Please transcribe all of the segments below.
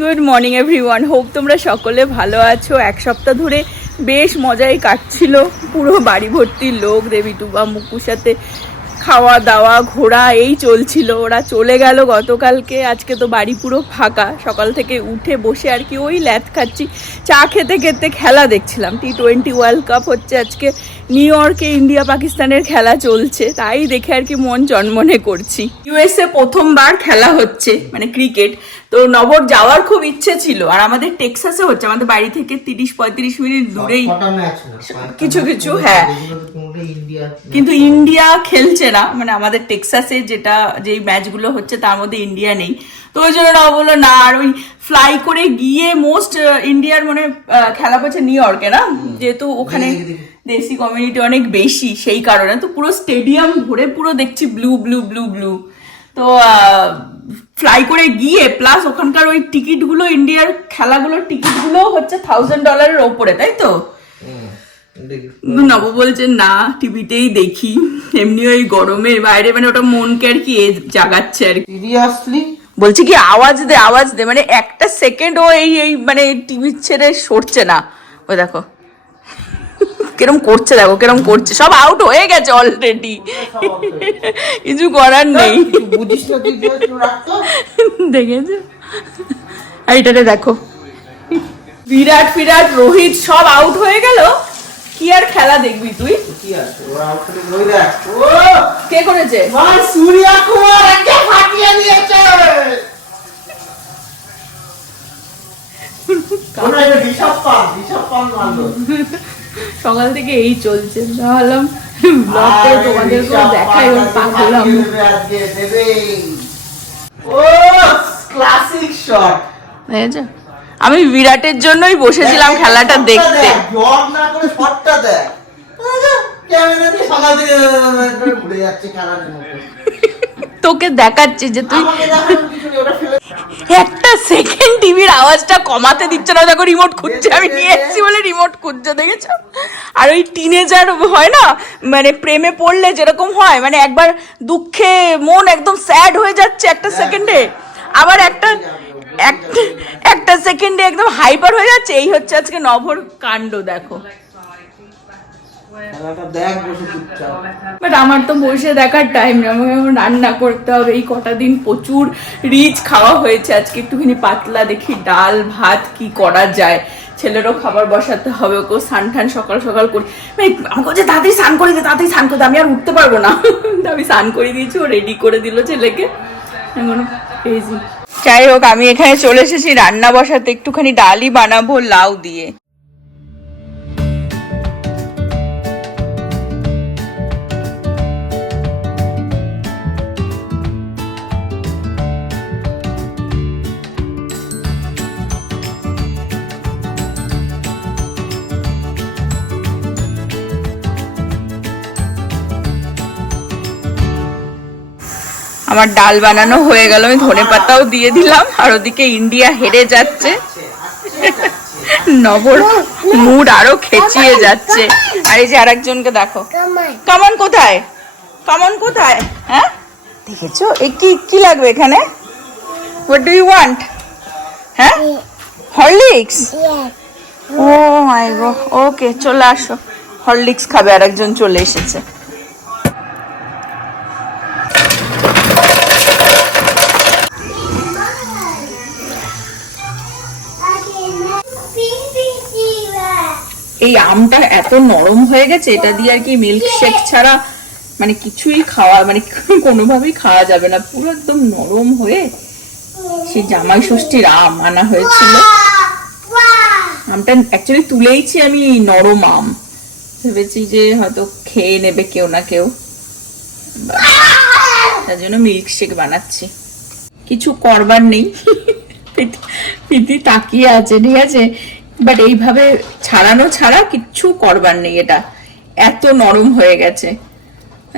Good morning everyone, hope তোমরা সকলে ভালো আছো। এক সপ্তাহ ধরে বেশ মজাই কাটছিল, পুরো বাড়ি ভর্তি লোক। দেবী টুবা মুকুর সাথে খাওয়া দাওয়া ঘোরা এই চলছিল। ওরা চলে গেল গতকালকে, আজকে তো বাড়ি পুরো ফাঁকা। সকাল থেকে উঠে বসে আর কি ওই ল্যাথ খাচ্ছি, চা খেতে খেতে খেলা দেখছিলাম। T20 ওয়ার্ল্ড কাপ হচ্ছে আজকে নিউ ইয়র্কে, ইন্ডিয়া পাকিস্তানের খেলা চলছে, তাই দেখে আর কি মন জনমনে করছি। ইউএসএ প্রথমবার খেলা হচ্ছে, মানে ক্রিকেট। তো নবর যাওয়ার খুব ইচ্ছে ছিল, আর আমাদের টেক্সাসে হচ্ছে, আমাদের বাড়ি থেকে 30-35 মিনিট দূরেই কিছু কিছু। হ্যাঁ, কিন্তু ইন্ডিয়া খেলছে না, মানে আমাদের টেক্সাসে যেই ম্যাচগুলো হচ্ছে তার মধ্যে ইন্ডিয়া নেই। তো ওই জন্য নব বললো না, আর ওই ফ্লাই করে গিয়ে মোস্ট ইন্ডিয়ার মানে খেলা করছে নিউ ইয়র্কে না, যেহেতু ওখানে দেশি কমিউনিটি অনেক বেশি, সেই কারণে তো পুরো স্টেডিয়াম ভরে পুরো দেখছি ব্লু ব্লু ব্লু ব্লু। তো ফ্লাই করে গিয়ে প্লাস ওখানকার ওই টিকিটগুলো, ইন্ডিয়ার খেলাগুলোর টিকিটগুলো হচ্ছে $1000 ওপরে, তাই তো? নব বলছে না, টিভিতেই দেখি, এমনি ওই গরমের বাইরে মানে ওটা মনকে আর কি জাগাচ্ছে আর কি। সিরিয়াসলি বলছি কি, আওয়াজ দে, মানে একটা সেকেন্ড ও এই মানে টিভি ছেড়ে সরছে না। ওই দেখো কিরম করছে, দেখো কিরম করছে। সব আউট হয়ে গেছে অলরেডি, কিছু করার নেই। দেখেছো, আর এটাতে দেখো বিরাট রোহিত সব আউট হয়ে গেল, কি আর খেলা দেখবি তুই? কে করেছে? সূর্যা কুমার একটা ফাটিয়ে দিয়েছে। সকাল থেকে এই চলছে, ভাবলাম ব্লগটা তোমাদেরকে দেখাই, ওর পাগলাম। Classic shot. বুঝেছো, আমি বিরাটের জন্যই বসেছিলাম খেলাটা দেখতে। তোকে দেখাচ্ছি যে তুই একটা সেকেন্ড টিভির আওয়াজটা কমাতে দিচ্ছে না, দেখো রিমোট খুঁজছে। আমি নিয়ে এসেছি বলে রিমোট খুঁজছে, দেখেছো? আর ওই টিনেজার হয় না, মানে প্রেমে পড়লে যেরকম হয়, মানে একবার দুঃখে মন একদম স্যাড হয়ে যাচ্ছে একটা সেকেন্ডে, আবার একটা সেকেন্ডে একদম হাইপার হয়ে যাচ্ছে। এই হচ্ছে আজকে নভর কাণ্ড, দেখো। বাট আমার তো বসে দেখার টাইম নেই, আমাকে এখন রান্না করতে হবে। এই কটা দিন প্রচুর রিচ খাওয়া হয়েছে, আজকে একটুখানি পাতলা দেখি ডাল ভাত কি করা যায়। ছেলেরও খাবার বসাতে হবে, ওকেও স্নান টান সকাল সকাল করি। আমাকে যে তাড়াতাড়ি স্নান করে দে, তাড়াতাড়ি স্নান করে দে, আমি আর উঠতে পারবো না। আমি স্নান করে দিয়েছি, ও রেডি করে দিল ছেলেকে। এখন যাই হোক, আমি এখানে চলে এসেছি রান্না বসাতে, একটুখানি ডালই বানাবো লাউ দিয়ে। আমার ডাল বানানো হয়ে গেল, আমি ধনেপাতাও দিয়ে দিলাম, আর ওদিকে ইন্ডিয়া হেরে যাচ্ছে, নবর মুড আরো খেচিয়ে যাচ্ছে। আর এই যে আরেকজনকে দেখো, কামান কোথায়, কামান কোথায়? হ্যাঁ দেখেছো, এই কি লাগবে এখানে? What do you want? হ্যাঁ, Horlicks? Oh my god, okay চলে আসো, হরলিক্স খাবে। আরেকজন চলে এসেছে। এই আমটা এত নরম হয়ে গেছে, এটা দিয়ে আর কি মিল্কশেক ছাড়া মানে কিছুই খাওয়া, মানে কোনোভাবেই খাওয়া যাবে না, পুরো একদম নরম হয়ে। সেই জামাই ষষ্ঠীর আম আনা হয়েছিল, আমটা অ্যাকচুয়ালি তুলেইছি আমি, নরম আম ভেবেছি যে হয়তো খেয়ে নেবে কেউ না কেউ, তার জন্য মিল্কশেক বানাচ্ছি। কিছু করবার নেই, প্রীতি তাকিয়ে আছে, ঠিক আছে, বাট এইভাবে ছাড়ানো ছাড়া কিচ্ছু করবার নেই, এটা এত নরম হয়ে গেছে।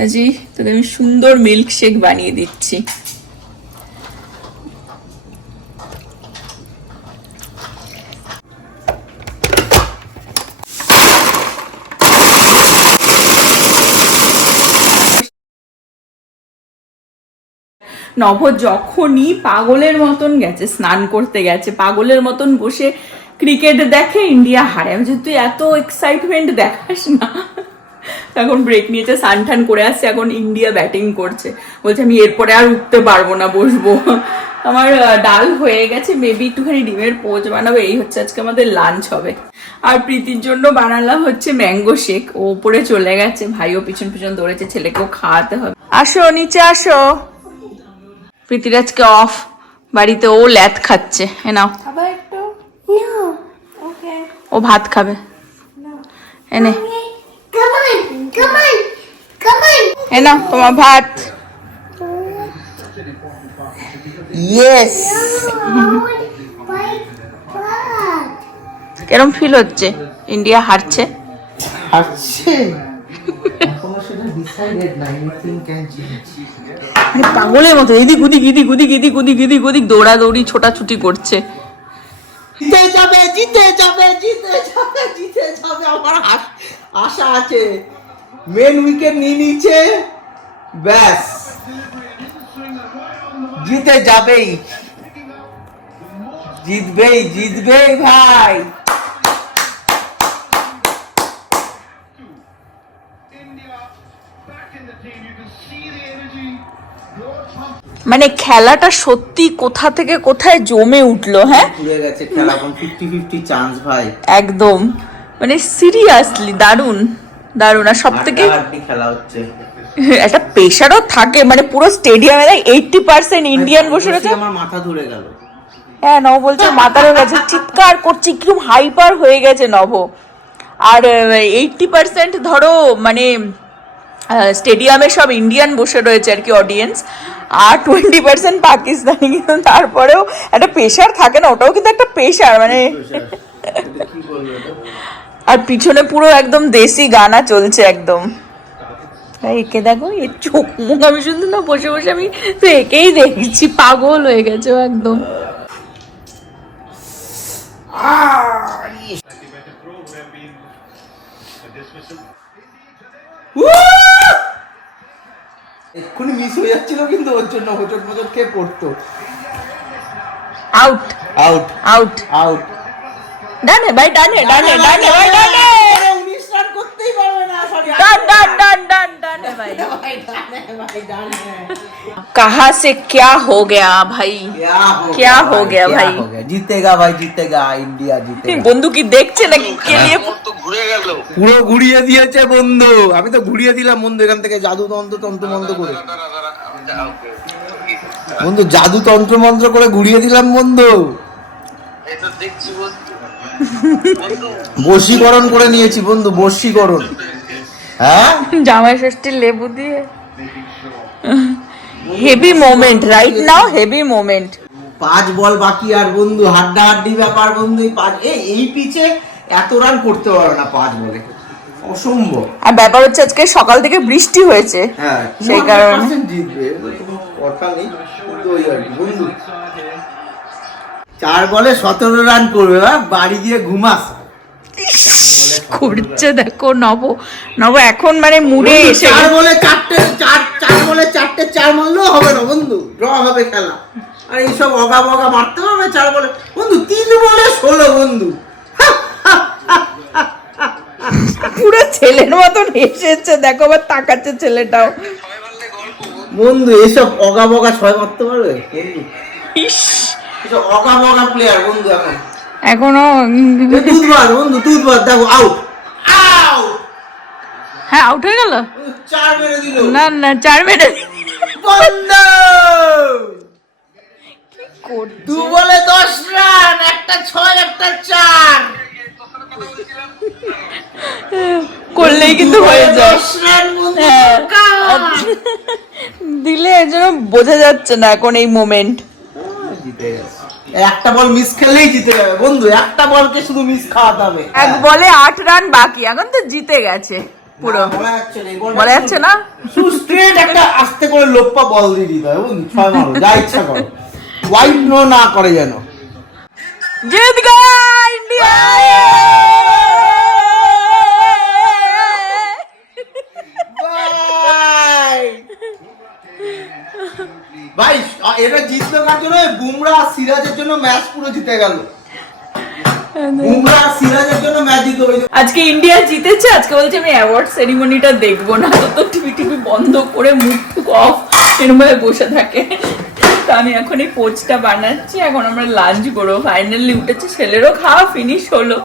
আজি তোকে আমি সুন্দর মিল্কশেক বানিয়ে দিচ্ছি। নভ যখনই পাগলের মতন গেছে, স্নান করতে গেছে, পাগলের মতন বসে ক্রিকেট দেখে, ইন্ডিয়া হারে। আমি যদি তুই এত এক্সাইটমেন্ট দেখাস না। এখন ব্রেক নিয়েছে, সান টান করে আসছে, এখন ইন্ডিয়া ব্যাটিং করছে, বলছে আমি এরপরে আর উঠতে পারবো না, বসবো। আমার ডাল হয়ে গেছে, মেবি একটুখানি ডিমের পোচ বানাবো, এই হচ্ছে আজকে আমাদের লাঞ্চ হবে। আর প্রীতির জন্য বানালাম হচ্ছে ম্যাঙ্গো শেক, ও উপরে চলে গেছে, ভাইও পিছন পিছন দৌড়েছে, ছেলেকেও খাওয়াতে হবে। আসো নিচে আসো। প্রীতির আজকে অফ, বাড়িতে ও ল্যাদ খাচ্ছে। এ নাও, ও ভাত খাবে, এনে এ নাও তোমার ভাত। ইয়েস। কেরম ফিল হচ্ছে ইন্ডিয়া হারছে? হাসছে এখনো সেটা ডিসাইডেড না, এনিথিং ক্যান চেঞ্জ। পাগলের মতো এদিক ওদিক এদিক ওদিক এদিক ওদিক এদিক ওদিক দৌড়াদৌড়ি ছোটাছুটি করছে। জিতে যাবে, জিতে যাবে, জিতে যাবে, জিতে যাবে, আমার আশা আছে। মেন উইকেট নিয়ে নিচ্ছে, ব্যাস জিতে যাবেই, জিতবেই, জিতবেই ভাই। মানে খেলাটা সত্যি কোথা থেকে কোথায় জমে উঠলো। হ্যাঁ, পুড়ে গেছে খেলা, এখন 50-50 চান্স ভাই, একদম মানে সিরিয়াসলি দারুণ দারুণ। আর সব থেকে খেলা হচ্ছে, একটা প্রেশারও থাকে, মানে পুরো স্টেডিয়ামে 80% ইন্ডিয়ান বসে রয়েছে। আমার মাথা ধরে গেল। হ্যাঁ, নব বলছে মাথারও গেছে, চিৎকার করছে, কিরকম হাইপার হয়ে গেছে নব। আর 80% ধরো মানে স্টেডিয়ামে সব ইন্ডিয়ান বসে রয়েছে আর কি, অডিয়েন্স, আর 20% পাকিস্তানি। কিন্তু তারপরেও একটা প্রেশার থাকে না, ওটাও কিন্তু একটা প্রেশার মানে। আর পিছনে পুরো একদম দেশি গানা চলছে একদম। একে দেখো, এর চোখ মুখ আমি শুধু না বসে বসে আমি তো একেই দেখছি, পাগল হয়ে গেছে ও একদম। এক্ষুনি মিস হয়ে যাচ্ছিল, কিন্তু ওর জন্য হোচট মোচট খেয়ে পড়তো। Out out, out out. ডানে ভাই, ডানে ডানে ডানে ভাই, ডানে 19 রান করতেই পারবে না, সরি, ডান ডান ডান ডান ডানে ভাই। ভাই ডানে, ভাই ডানে। कहाँ से क्या हो गया भाई, क्या हो गया भाई? जीतेगा भाई, जीतेगा, इंडिया जीतेगा। বন্ধু কি দেখছে নাকি খেলিয়ে? পুরো ঘুরিয়ে দিয়েছে বন্ধু, আমি তো ঘুরিয়ে দিলাম বন্ধু, এখান থেকে জাদু তন্ত্র মন্ত্র করে, বন্ধু জাদু তন্ত্র মন্ত্র করে ঘুরিয়ে দিলাম বন্ধু। বশীকরণ করে নিয়েছি বন্ধু, বশীকরণ। হ্যাঁ, জামাই ষষ্ঠীর লেবু দিয়ে heavy moment right now, heavy moment. 5 বল বাকি আর বন্ধু, হাড্ডাহাড্ডি ব্যাপার বন্ধু। এই পিচে এত রান করতে পারবে না 5 বলে, অসম্ভব। আর ব্যাপার হচ্ছে আজকে সকাল থেকে বৃষ্টি হয়েছে, হ্যাঁ, সেই কারণে জিতবে, কথা নেই, কিন্তু ওই আর কি বন্ধু। 4 বলে 17 রান করবে, বাড়ি গিয়ে ঘুমাস। করছে দেখো নব, নব এখন মানে মুডে এসে 4 বলে 4 4 মারলেও হবে না বন্ধু, ড্র হবে খেলা। আর এইসব অগা বগা মারতে পারবে 4 বলে বন্ধু? 3 বলে 16 বন্ধু, পুরো ছেলের মতন এসেছে দেখো, আবার তাকাচ্ছে ছেলেটাও। বন্ধু এসব অগা বগা 6 মারতে পারবে বন্ধু? ইস, এসব অগা বগা প্লেয়ার বন্ধু এখন। এখনো দুধবার বন্ধু, দুধবার, দেখো আউট, আউট। হ্যাঁ, আউট হয়ে গেল। 4 মেরে দিল, না না, 4 মিনিট বন্ধু। করছে 2 বলে 10 রান, একটা 6 একটা 4 করলেই কিন্তু হয়ে যায়। 10 রান বন্ধু, হ্যাঁ। কার? দিলে এর জন্য বোঝা যাচ্ছে না এখন এই মোমেন্ট। জিতে গেছে, একটা বল মিস খেললেই জিতে যাবে বন্ধু, একটা বলকে শুধু মিস খাওয়াতে হবে। এক বলে 8 রান বাকি, এখন তো জিতে গেছে পুরো। বলা যাচ্ছে না, স্ট্রেট একটা আস্তে করে লোপ্পা বল দিয়ে দিতে হবে বন্ধু, 6 মারো, যা ইচ্ছা করো, ওয়াইড নো না করে যেন। জিত গয়া ইন্ডিয়া। ভাই এটা জিতলো কার জন্য? বুমরা আর সিরাজের জন্য ম্যাচ পুরো জিতে গেল। বুমরা আর সিরাজের জন্য ম্যাচ জিতলো। আজকে ইন্ডিয়া জিতেছে, আজকে বলছে আমি অ্যাওয়ার্ড সেরিমনিটা দেখবো না, তো টিভি বন্ধ করে মুখ অফ এরকম ভাবে বসে থাকে। তো আমি এখন এই পোচটা বানাচ্ছি, এখন আমরা লাঞ্চ করবো। ফাইনালি উঠেছে, ছেলেরও খাওয়া ফিনিশ হলো।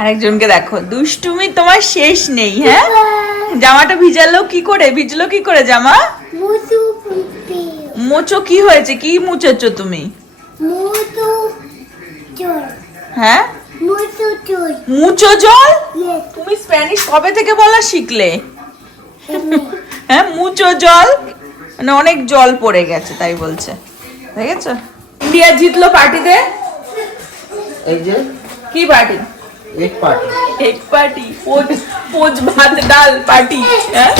আরেকজনকে দেখো, দুষ্টুমি তোমার শেষ নেই। হ্যাঁ, জামাটা ভিজলো কি করে জামা? মোচো কি হয়েছে? কি মুছেছ তুমি? হ্যাঁ, মুচো জল। তুমি স্প্যানিশ কবে থেকে বলা শিখলে? হ্যাঁ, মুচো জল মানে অনেক জল পড়ে গেছে তাই বলছে। দেখেছো, ইন্ডিয়া জিতলো পার্টিতে। এই যে কি পার্টি? এক পার্টি, পোজ ভাত ডাল পার্টি। হ্যাঁ,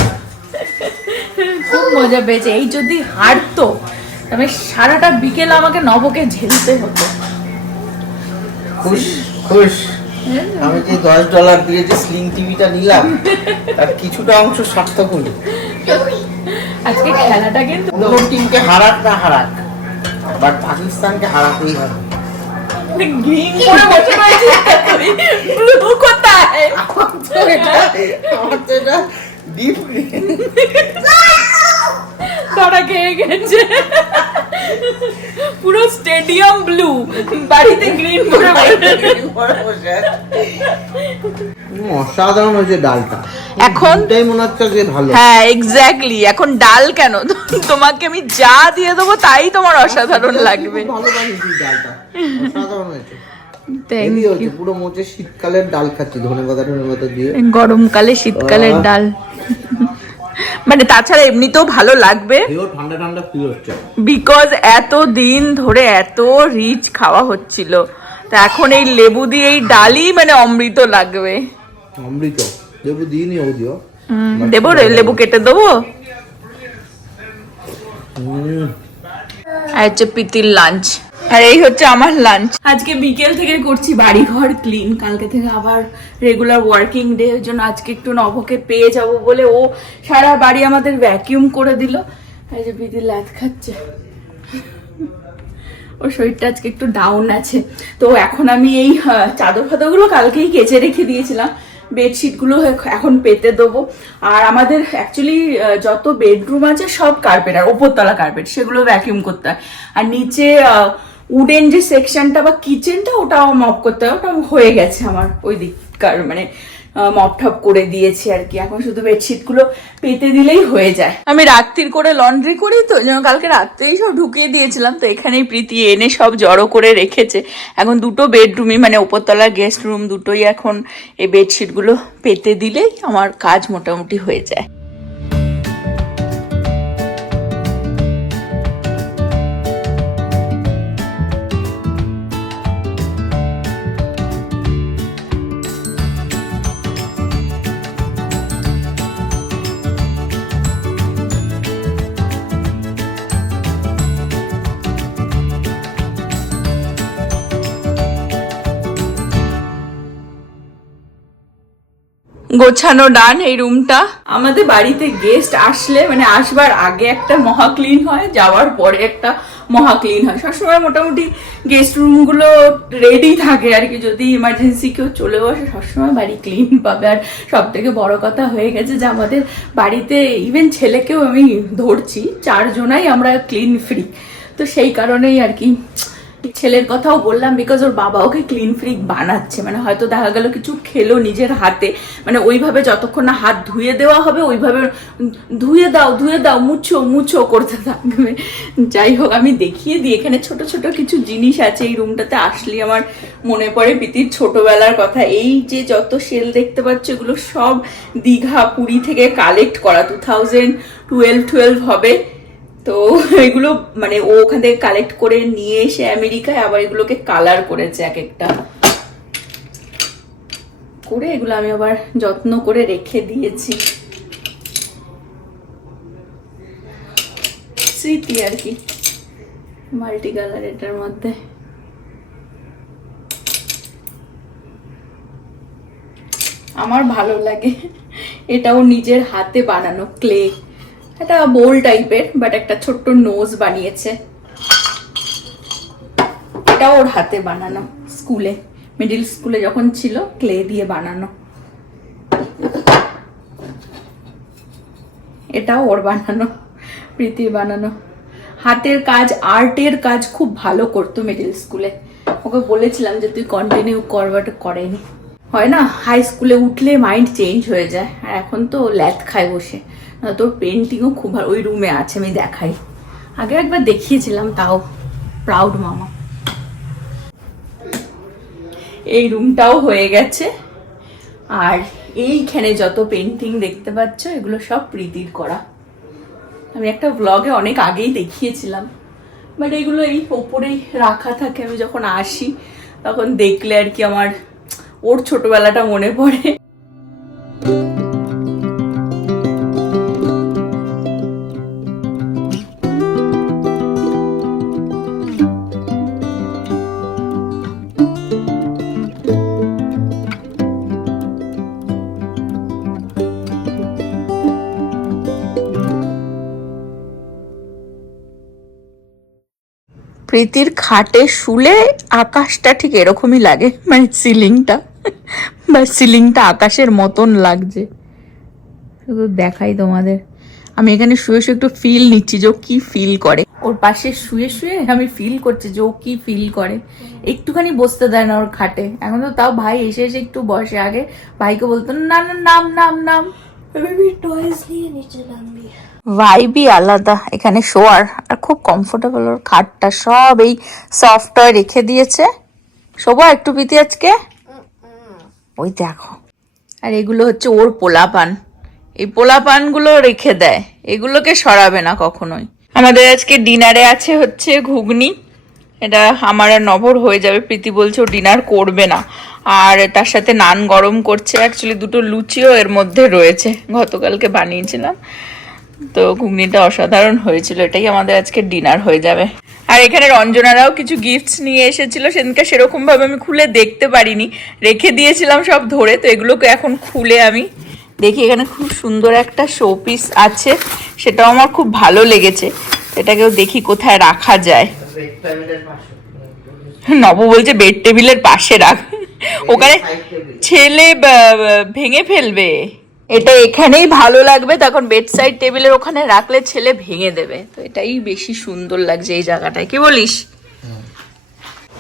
খুব মজা পেয়েছে। এই যদি হারতো তবে সারাটা বিকেল আমাকে নবকে ঝেলতে হতো। খুশ খুশ। আমি যে $10 দিয়ে যে স্লিং টিভিটা নিলাম তার কিছুটা অংশ সার্থক হলো। আজকে খেলাটা কিন্তু কোন টিমকে হারাক না হারাক, বাট পাকিস্তানকে হারাতেই হবে। গ্রিন করে বসে রয়েছে, ব্লু কোথায়? আমার তো এটা ডিপ ধরা খেয়ে গেছে, পুরো স্টেডিয়াম ব্লু, বাড়িতে গ্রিন করে বসে। অসাধারণ হয়েছে ডালটা এখন এটাই মনে হচ্ছে যে ভালো। হ্যাঁ, এক্স্যাক্টলি। এখন ডাল কেন, তোমাকে আমি যা দিয়ে দেবো তাই তোমার অসাধারণ লাগবে। ভালো বানিয়েছিস ডালটা, অসাধারণ হয়েছে। Thank you. পুরো মোচে শীতকালের ডাল খাচ্ছি, ধনেপাতা দিয়ে। গরমকালে শীতকালের ডাল মানে তাছাড়া এমনিতেও ভালো লাগবে, ঠান্ডা ঠান্ডা ফিল হচ্ছে, বিকজ এত দিন ধরে এত রিচ খাওয়া হচ্ছিল, তো এখন এই লেবু দিয়ে এই ডালই মানে অমৃত লাগবে। অমৃত লেবু দিইনি, ও দিও। দেবো রে, লেবু কেটে দেবো। আর হচ্ছে পিতির লাঞ্চ, আর এই হচ্ছে আমার লাঞ্চ। আজকে বিকেল থেকে করছি বাড়ি ঘর ক্লিন, কালকে থেকে আবার রেগুলার ওয়ার্কিং ডে, এর জন্য আজকে একটু নভকে পেয়ে যাব বলে ও সারা বাড়ি আমাদের ভ্যাকিউম করে দিল। এই যে পিতির লাত খাচ্ছে, ওর শরীরটা আজকে একটু ডাউন আছে। তো এখন আমি এই চাদর ফাদরগুলো কালকেই কেচে রেখে দিয়েছিলাম, বেডশিটগুলো এখন পেতে দেবো। আর আমাদের অ্যাকচুয়ালি যত বেডরুম আছে সব কার্পেট, আর ওপরতলা কার্পেট, সেগুলো ভ্যাকিউম করতে হয়। আর নিচে উডেন যে সেকশনটা বা কিচেনটা, ওটাও মপ করতে হয়, ওটা হয়ে গেছে আমার ওই দিককার, মানে মপ টপ করে দিয়েছি আর কি। এখন শুধু বেডশিট গুলো পেতে দিলেই হয়ে যায়। আমি রাত্রির করে লন্ড্রি করি, তো যেন কালকে রাত্রেই সব ঢুকিয়ে দিয়েছিলাম, তো এখানেই প্রীতি এনে সব জড়ো করে রেখেছে। এখন দুটো বেডরুমই মানে উপরতলা গেস্ট রুম দুটোই এখন এই বেডশিট গুলো পেতে দিলেই আমার কাজ মোটামুটি হয়ে যায়। গোছানো ডান এই রুমটা। আমাদের বাড়িতে গেস্ট আসলে মানে আসবার আগে একটা মহা ক্লিন হয়, যাওয়ার পরে একটা মহা ক্লিন হয়। সবসময় মোটামুটি গেস্ট রুমগুলো রেডি থাকে আর কি, যদি ইমার্জেন্সি কেউ চলেও আসে সবসময় বাড়ি ক্লিন পাবে। আর সব থেকে বড় কথা হয়ে গেছে যে আমাদের বাড়িতে ইভেন ছেলেকেও আমি ধরছি, 4 জনাই আমরা ক্লিন ফ্রি। তো সেই কারণেই আর কি ছেলের কথাও বললাম, বিকজ ওর বাবা ওকে ক্লিন ফ্রিক বানাচ্ছে। মানে হয়তো দেখা গেল কিছু খেলো নিজের হাতে, মানে ওইভাবে যতক্ষণ না হাত ধুয়ে দেওয়া হবে ওইভাবে ধুয়ে দাও মুছো করতে থাকবে। যাই হোক, আমি দেখিয়ে দিই, এখানে ছোট ছোট কিছু জিনিস আছে এই রুমটাতে। আসলে আমার মনে পড়ে প্রীতির ছোটবেলার কথা। এই যে যত সেল দেখতে পাচ্ছ, এগুলো সব দীঘা পুরী থেকে কালেক্ট করা, 2012 হবে। তো এগুলো মানে ও ওখান থেকে কালেক্ট করে নিয়ে এসে আমেরিকায় আবার এগুলোকে কালার করেছে এক একটা করে। এগুলো আমি আবার যত্ন করে রেখে দিয়েছি, স্মৃতি আর কি, মাল্টি কালার এটার মধ্যে। আমার ভালো লাগে, এটাও নিজের হাতে বানানো ক্লে, একটা বোল টাইপের, বাট একটা ছোট্ট নোজ বানিয়েছে, এটা ওর হাতে বানানো, স্কুলে, মিডিল স্কুলে যখন ছিল ক্লে দিয়ে বানানো। এটাও ওর বানানো, প্রীতির বানানো। হাতের কাজ, আর্টের কাজ খুব ভালো করতো মিডিল স্কুলে। ওকে বলেছিলাম যে তুই কন্টিনিউ কর, বাট করেনি। হয় না, হাই স্কুলে উঠলে মাইন্ড চেঞ্জ হয়ে যায়, আর এখন তো ল্যাথ খায় বসে। তোর পেন্টিংও খুব ভালো, ওই রুমে আছে, আমি দেখাই। আগে একবার দেখিয়েছিলাম, তাও প্রাউড মামা। এই রুমটাও হয়ে গেছে, আর এইখানে যত পেন্টিং দেখতে পাচ্ছ এগুলো সব প্রীতির করা। আমি একটা ব্লগে অনেক আগেই দেখিয়েছিলাম, বাট এগুলো এই ওপরেই রাখা থাকে। আমি যখন আসি তখন দেখলে আর কি আমার ওর ছোটবেলাটা মনে পড়ে। প্রীতির খাটে শুলে আকাশটা ঠিক এরকমই লাগে, মানে সিলিংটা আকাশের মতন লাগছে। শুধু দেখাই তোমাদের, আমি এখানে শুয়ে শুয়ে একটু ফিল নিচ্ছি যে ও কি ফিল করে। ওর পাশে শুয়ে শুয়ে আমি ফিল করছি যে ও কি ফিল করে। একটুখানি বসতে দেয় না ওর খাটে। এখন তো তাও ভাই এসে এসে একটু বসে। আগে ভাইকে বলতো না না, নাম নাম নাম, টয়েস নিয়ে নিচে নামবি। ভাইবই আলাদা এখানে শোয়ার, আর খুব কমফোর্টেবল। ওর খাটটা সব এই সফট টয় রেখে দিয়েছে। শোবো একটু প্রীতি আজকে, ওই দেখো। আর এগুলো হচ্ছে ওর পোলাপান, এই পোলাপানগুলো রেখে দেয়, এগুলোকে সরাবে না কখনোই। আমাদের আজকে ডিনারে আছে হচ্ছে ঘুগনি। এটা আমার আর নভর হয়ে যাবে, প্রীতি বলছে ও ডিনার করবে না। আর তার সাথে নান গরম করছে, অ্যাকচুয়ালি দুটো লুচিও এর মধ্যে রয়েছে, গতকালকে বানিয়েছিলাম। তো ঘুগনিটা অসাধারণ হয়েছিল, এটাই আমাদের আজকে ডিনার হয়ে যাবে। আর এখানে রঞ্জনারাও কিছু গিফটস নিয়ে এসেছিল, সেদিনকে সেরকম ভাবে আমি খুলে দেখতে পারিনি, রেখে দিয়েছিলাম সব ধরে। তো এগুলোকে এখন খুলে আমি দেখি। এখানে খুব সুন্দর একটা শো পিস আছে, সেটাও আমার খুব ভালো লেগেছে। এটাকেও দেখি কোথায় রাখা যায়। নব বলছে বেড টেবিলের পাশে রাখ, ওখানে ছেলে ভেঙে ফেলবে। এটা এখানেই ভালো লাগবে, তখন বেড সাইড টেবিলের ওখানে রাখলে ছেলে ভেঙে দেবে। তো এটাই বেশি সুন্দর লাগছে এই জায়গাটায়, কি বলিস?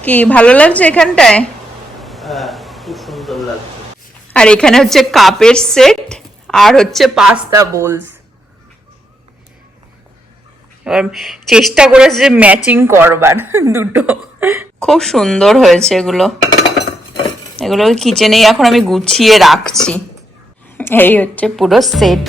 কি ভালো লাগছে এখানটায়? খুব সুন্দর লাগছে। আর এখানে হচ্ছে কাপের সেট, আর হচ্ছে পাস্তা বোলস। এবার চেষ্টা করেছে যে ম্যাচিং করবার দুটো, খুব সুন্দর হয়েছে এগুলো। এগুলো কিচেনেই এখন আমি গুছিয়ে রাখছি। এই হচ্ছে পুরো সেট।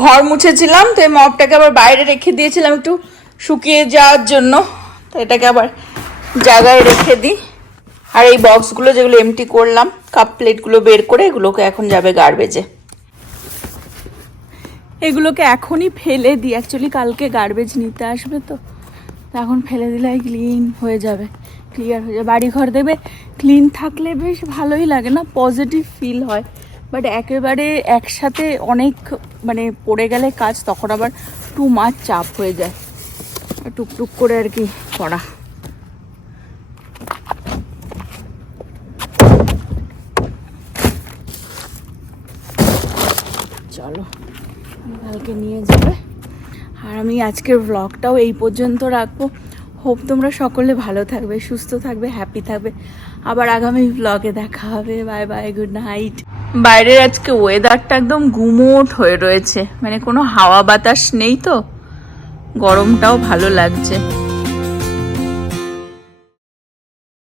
ঘর মুছেছিলাম, তো এই মপটাকে আবার বাইরে রেখে দিয়েছিলাম একটু শুকিয়ে যাওয়ার জন্য। তো এটাকে আবার জায়গায় রেখে দিই। আর এই বক্সগুলো যেগুলো এমটি করলাম, কাপ প্লেটগুলো বের করে এগুলোকে এখন যাবে গার্বেজে। এগুলোকে এখনই ফেলে দিই, অ্যাকচুয়ালি কালকে গার্বেজ নিতে আসবে। তো এখন ফেলে দিলে ক্লিন হয়ে যাবে, ক্লিয়ার হয়ে যাবে। বাড়ি ঘর দেবে ক্লিন থাকলে বেশ ভালোই লাগে না, পজিটিভ ফিল হয়। বাট একেবারে একসাথে অনেক মানে পড়ে গেলে কাজ, তখন আবার টু মাচ চাপ হয়ে যায়। টুকটুক করে আর কি করা। চলো কালকে নিয়ে যাবে। আর আমি আজকের ব্লগটাও এই পর্যন্ত রাখবো। হোপ তোমরা সকলে ভালো থাকবে, সুস্থ থাকবে, হ্যাপি থাকবে। আবার আগামী ব্লগে দেখা হবে। Bye bye, good night. বাইরের আজকে ওয়েদারটা একদম গুমোট হয়ে রয়েছে, মানে কোনো হাওয়া বাতাস নেই, তো গরমটাও ভালো লাগছে।